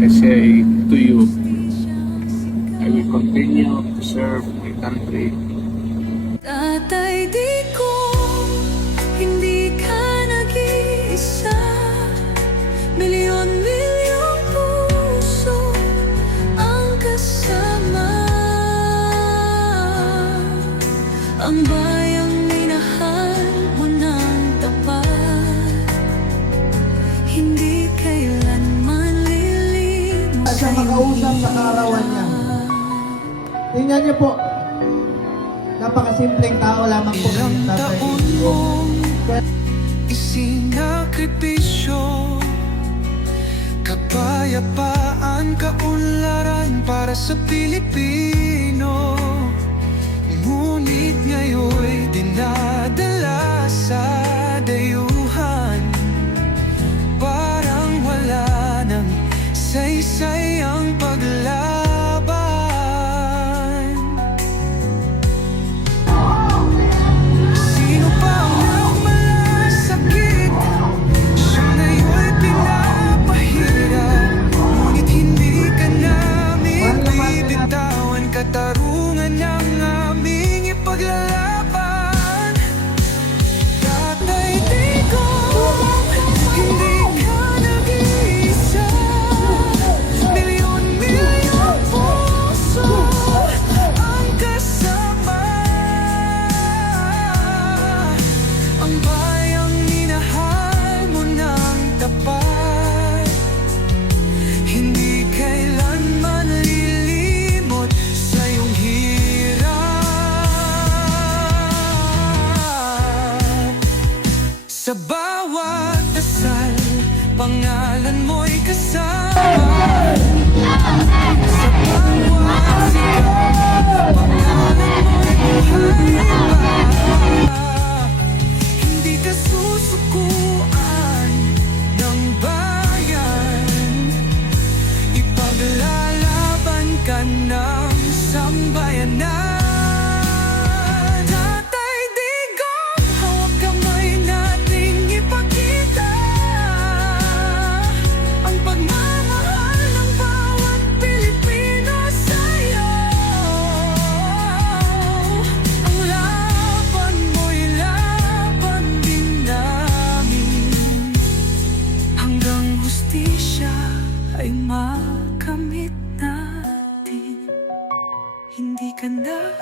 I say to you, I will continue to serve my country. Tatay, di ko hindi ka nag-iisa. Milyon-milyong puso ang kasama. Ang bayang minahal mo ng tapat, hindi kailanman lilimot Siya makausap sa kaarawan niya. Tingnan niyo po, napakasimpleng tao lamang po. Ilang taon mong isinakripisyo, kapayapaan, kaunlaran para sa Pilipino. Ngunit ngayon'y dinadala sa dayuhan, parang wala nang saysay ang paglaban. Sino pa ang nagmalasakit? Siya ngayon'y pinapahirap, ngunit hindi ka namin bibitawan. Katarungan ng aming ipaglalaban. Tatay, di ko hindi ka nag-iisa. Milyon-milyong puso ang kasama. Ang bayang minahal mo ng tapat, hindi kailanman lilimot sa iyong hirap. Sa bawat dasal, pangalan mo'y kasama. Sa bawat sigaw, pangalan mo'y buhay pa. Hindi ka susukuan ng bayan, ipaglalaban ka ng sambayanan. Tatay Digong, hawak kamay nating ipakita ang pagmamahal ng bawat Pilipino sa'yo. Ang laban mo'y laban din namin, hanggang hustisya ay makamit natin. Hindi ka na